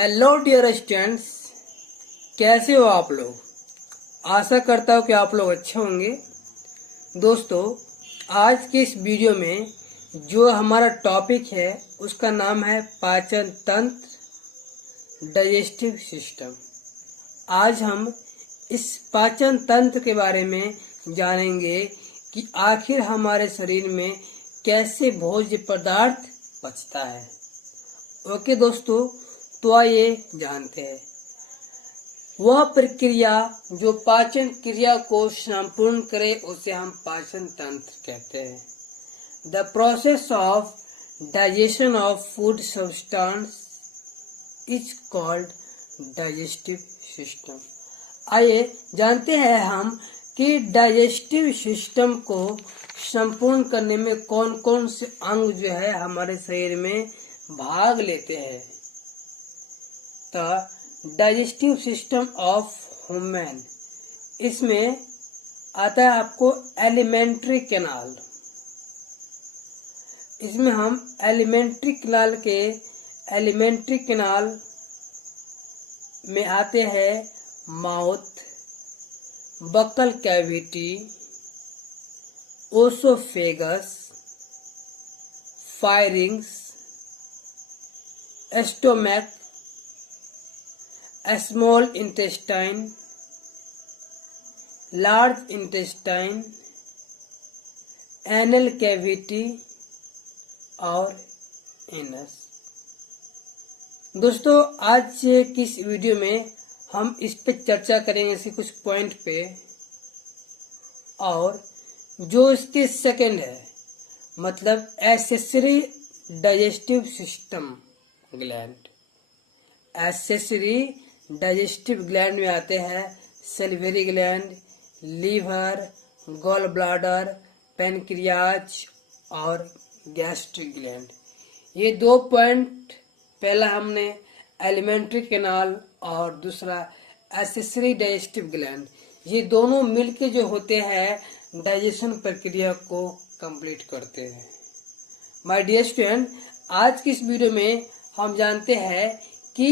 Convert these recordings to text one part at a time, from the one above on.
Hello dear students, कैसे हो आप लोग। आशा करता हूँ कि आप लोग अच्छे होंगे। दोस्तों, आज के इस वीडियो में जो हमारा टॉपिक है उसका नाम है पाचन तंत्र, डाइजेस्टिव सिस्टम। आज हम इस पाचन तंत्र के बारे में जानेंगे कि आखिर हमारे शरीर में कैसे भोज्य पदार्थ पचता है। ओके दोस्तों, तो आइए जानते हैं वह प्रक्रिया जो पाचन क्रिया को संपूर्ण करे उसे हम पाचन तंत्र कहते हैं। The process of digestion of food substance is called digestive system. आइए जानते हैं हम कि डाइजेस्टिव सिस्टम को संपूर्ण करने में कौन कौन से अंग जो है हमारे शरीर में भाग लेते हैं। The digestive system of human, इसमें आता है आपको एलिमेंट्री कैनाल। इसमें हम एलिमेंट्री कैनाल में आते हैं mouth, buccal cavity, oesophagus, firings, stomach, small intestine, large intestine, anal cavity और एनस। दोस्तों, आज की इस वीडियो में हम इस पे चर्चा करेंगे इसी कुछ पॉइंट पे, और जो इसके सेकंड है मतलब accessory digestive system gland. Accessory digestive gland में आते हैं salivary gland, liver, gall bladder, pancreas और गैस्ट्रिक ग्लैंड। ये दो पॉइंट, पहला हमने एलिमेंट्री कैनाल और दूसरा एक्सेसरी डाइजेस्टिव ग्लैंड, ये दोनों मिलके जो होते हैं डाइजेशन प्रक्रिया को कंप्लीट करते हैं। माय डियर स्टूडेंट, आज की इस वीडियो में हम जानते हैं कि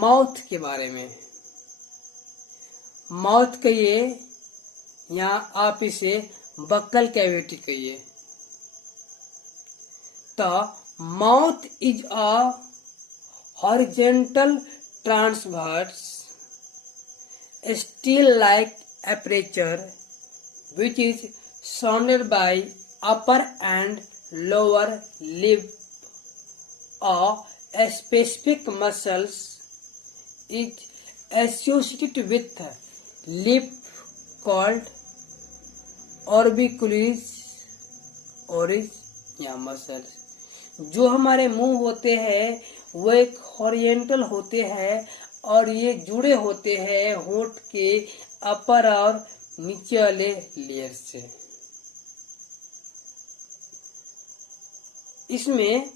माउथ के बारे में। माउथ कहिए या आप इसे बक्कल कैविटी कहिए। तो mouth is a horizontal transverse steel like aperture which is surrounded by upper and lower lip. A specific muscles is associated with lip called orbicularis या मसल्स। जो हमारे मुंह होते हैं वो एक हॉरिजॉन्टल होते हैं और ये जुड़े होते हैं होंठ के अपर और नीचे वाले लेयर से। इसमें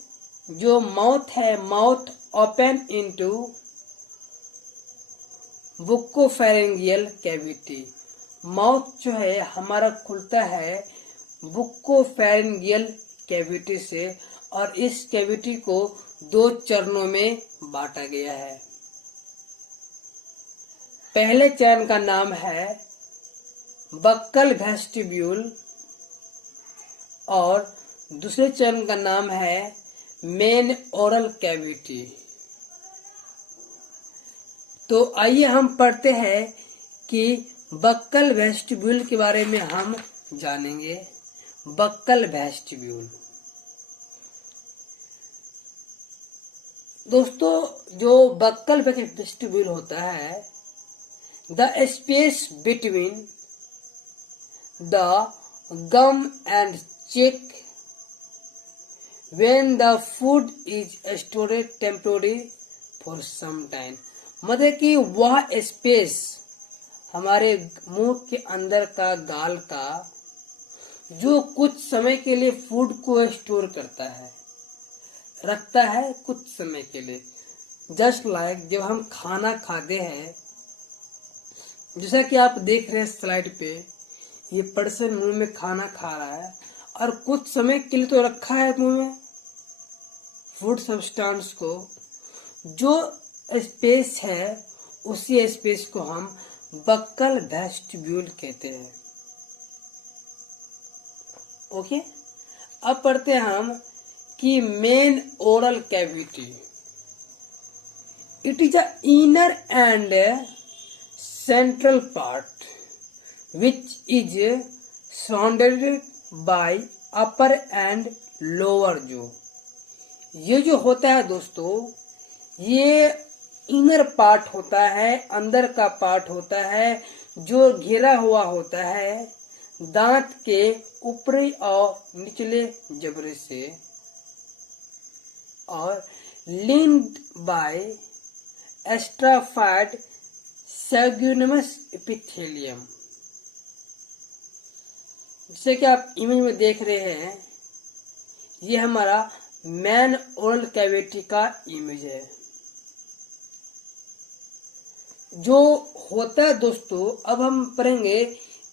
जो माउथ है, mouth open into buccopharyngeal cavity. Mouth जो है हमारा खुलता है बुक्कोफेरेंजियल कैविटी से, और इस कैविटी को दो चरणों में बांटा गया है। पहले चरण का नाम है बक्कल वेस्टिब्यूल और दूसरे चरण का नाम है मेन ओरल कैविटी। तो आइए हम पढ़ते हैं कि बक्कल वेस्टिब्यूल के बारे में हम जानेंगे। बक्कल वेस्टिब्यूल दोस्तों, जो बक्कल वेस्टिब्यूल होता है, the space between the gum and cheek when the food is stored temporarily for some time। मतलब कि वह स्पेस हमारे मुंह के अंदर का गाल का जो कुछ समय के लिए फूड को स्टोर करता है, रखता है कुछ समय के लिए। जस्ट लाइक जब हम खाना खाते हैं, जैसा कि आप देख रहे हैं स्लाइड पे, ये पर्सन मुंह में खाना खा रहा है और कुछ समय के लिए तो रखा है मुंह में फूड सब्सटेंस को, जो स्पेस है उसी स्पेस को हम बक्कल वेस्टिब्यूल कहते हैं। ओके, अब पढ़ते हैं हम कि main oral cavity. It is a inner and central part which is surrounded by upper and lower जो। ये जो होता है दोस्तों, ये इनर पार्ट होता है, अंदर का पार्ट होता है जो घिरा हुआ होता है दांत के ऊपरी और निचले जबड़े से, और लिंक्ड बाय एस्ट्राफाइड सैग्यूनमस एपिथेलियम। जैसे कि आप इमेज में देख रहे हैं, ये हमारा मेन ओरल कैविटी का इमेज है। जो होता है दोस्तों, अब हम पढ़ेंगे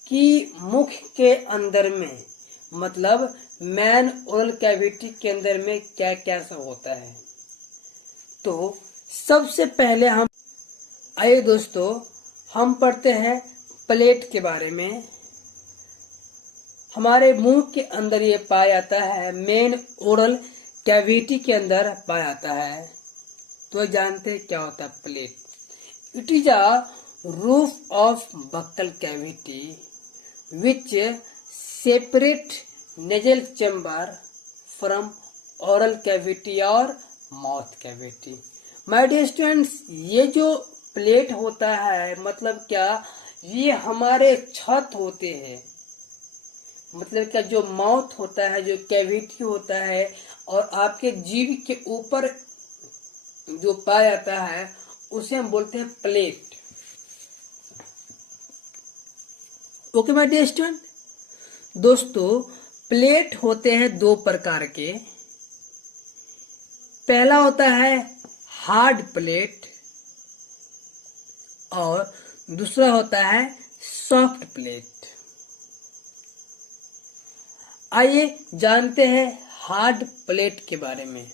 कि मुख के अंदर में, मतलब मेन ओरल कैविटी के अंदर में क्या क्या सब होता है। तो सबसे पहले आइए दोस्तों हम पढ़ते हैं प्लेट के बारे में। हमारे मुंह के अंदर ये पाया जाता है, मेन ओरल कैविटी के अंदर पाया जाता है। तो जानते हैं क्या होता है palate. It is a roof of buccal cavity which separate nasal chamber from oral cavity और mouth cavity. My dear students, ये जो प्लेट होता है मतलब क्या, ये हमारे छत होते हैं। मतलब क्या, जो माउथ होता है, जो कैविटी होता है, और आपके जीभ के ऊपर जो पाया जाता है उसे हम बोलते हैं palate. Okay my dear student, दोस्तों प्लेट होते हैं दो प्रकार के। पहला होता है हार्ड प्लेट और दूसरा होता है सॉफ्ट प्लेट। आइए जानते हैं हार्ड प्लेट के बारे में।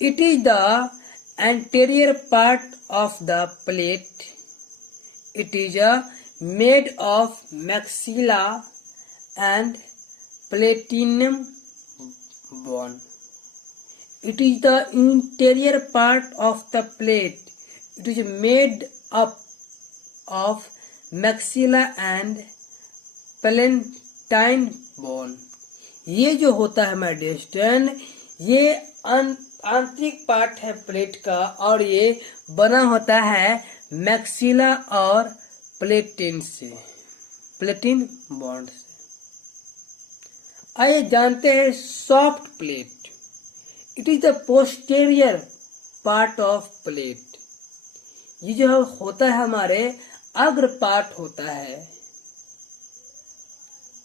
It is the anterior part of the plate. It is made of maxilla and platinum bone. It is the interior part of the plate. It is made up of maxilla and palatine bone. ये जो होता है my dear student, ये आंतरिक part है plate का, और ये बना होता है मैक्सिला और प्लेटिन से, प्लेटिन बॉन्ड से। आइए जानते हैं soft plate. It is the posterior part of plate. ये जो होता है हमारे अग्र पार्ट होता है,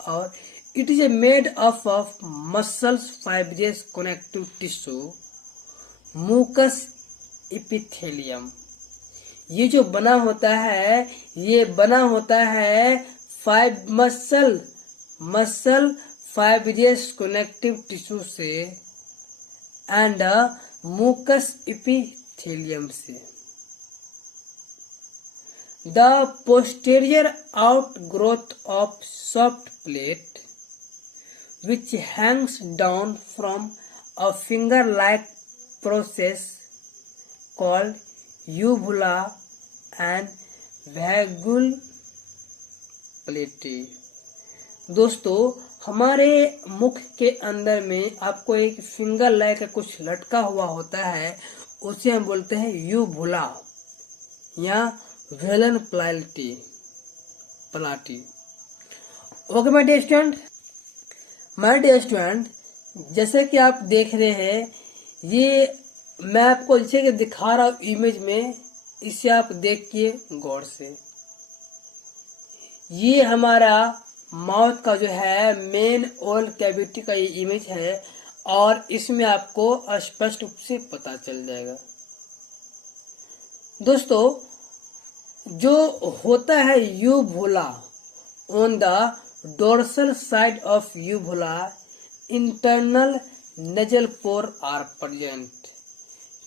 और it is made up of muscles, fibrous connective tissue, mucus epithelium. ये जो बना होता है, ये बना होता है मसल फाइब्रस कनेक्टिव टिश्यू से एंड मुकस एपिथेलियम से। The posterior outgrowth of soft plate which hangs down from a finger-like process called uvula and vagal plate। दोस्तों हमारे मुख के अंदर में आपको एक फिंगर लाइक कुछ लटका हुआ होता है, उसे हम बोलते हैं यूवुला या Velan प्लाटी। Okay my dear student, जैसे कि आप देख रहे हैं, ये मैं आपको जैसे कि दिखा रहा हूँ इमेज में, इसे आप देखिए गौर से। ये हमारा माउथ का जो है मेन ओरल कैविटी का ये इमेज है, और इसमें आपको स्पष्ट रूप से पता चल जाएगा। दोस्तों जो होता है uvula, on the dorsal side of uvula internal nasal pore are present.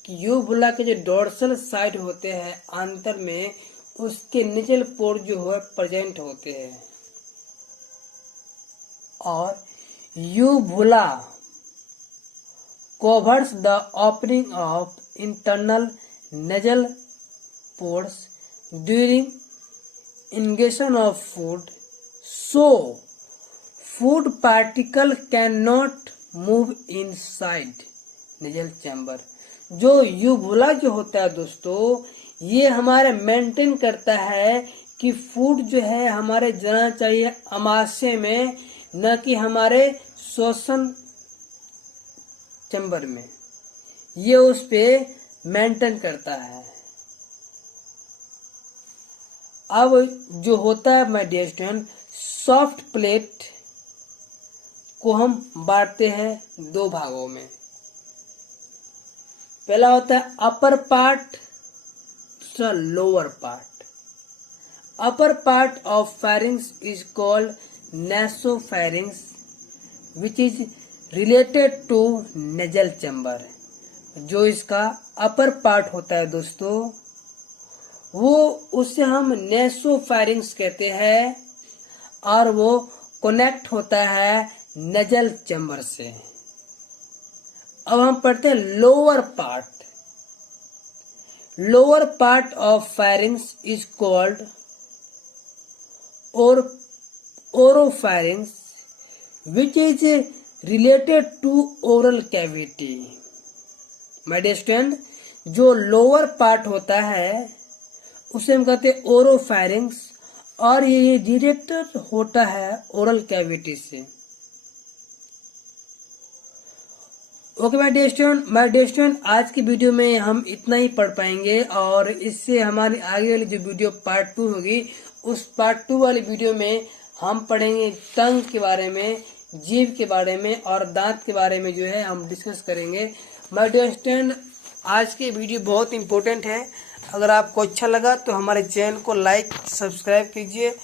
कि यूबुला के जो डोर्सल साइड होते हैं आंतर में, उसके निचल पोर जो है प्रेजेंट होते हैं, और यूबुला covers the opening of internal nasal pores during ingestion of food, so food particle cannot move inside nasal chamber। जो यूबुला जो होता है दोस्तों, ये हमारे मेंटेन करता है कि फूड जो है हमारे जाना चाहिए आमाशय में, न कि हमारे श्वसन चैम्बर में। ये उस पे मेंटेन करता है। अब जो होता है my dear student, soft palate को हम बांटते हैं दो भागों में। पहला होता है अपर पार्ट, दूसरा lower part. Upper part of pharynx is called nasopharynx which is related to nasal chamber. जो इसका अपर पार्ट होता है दोस्तों, वो उसे हम नेसोफेरिंग्स कहते हैं, और वो कनेक्ट होता है नेजल चैम्बर से। अब हम पढ़ते हैं lower part. Lower part of pharynx is called oropharynx which is related to oral cavity. My dear student, जो लोअर पार्ट होता है उसे हम कहते हैं ओरोफेरिंग्स, और ये रिलेटेड होता है ओरल कैविटी से। ओके माय डियर स्टूडेंट, आज की वीडियो में हम इतना ही पढ़ पाएंगे, और इससे हमारी आगे वाली जो वीडियो पार्ट 2 होगी, उस पार्ट 2 वाली वीडियो में हम पढ़ेंगे टंग के बारे में, जीभ के बारे में, और दांत के बारे में जो है हम डिस्कस करेंगे। माय डियर स्टूडेंट, आज की वीडियो बहुत इंपॉर्टेंट है। अगर आपको अच्छा लगा तो हमारे चैनल को लाइक सब्सक्राइब कीजिए,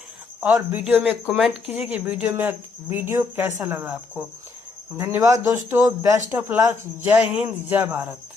और वीडियो में कमेंट कीजिए कि वीडियो कैसा लगा आपको। धन्यवाद दोस्तों, बेस्ट ऑफ लक, जय हिंद, जय भारत।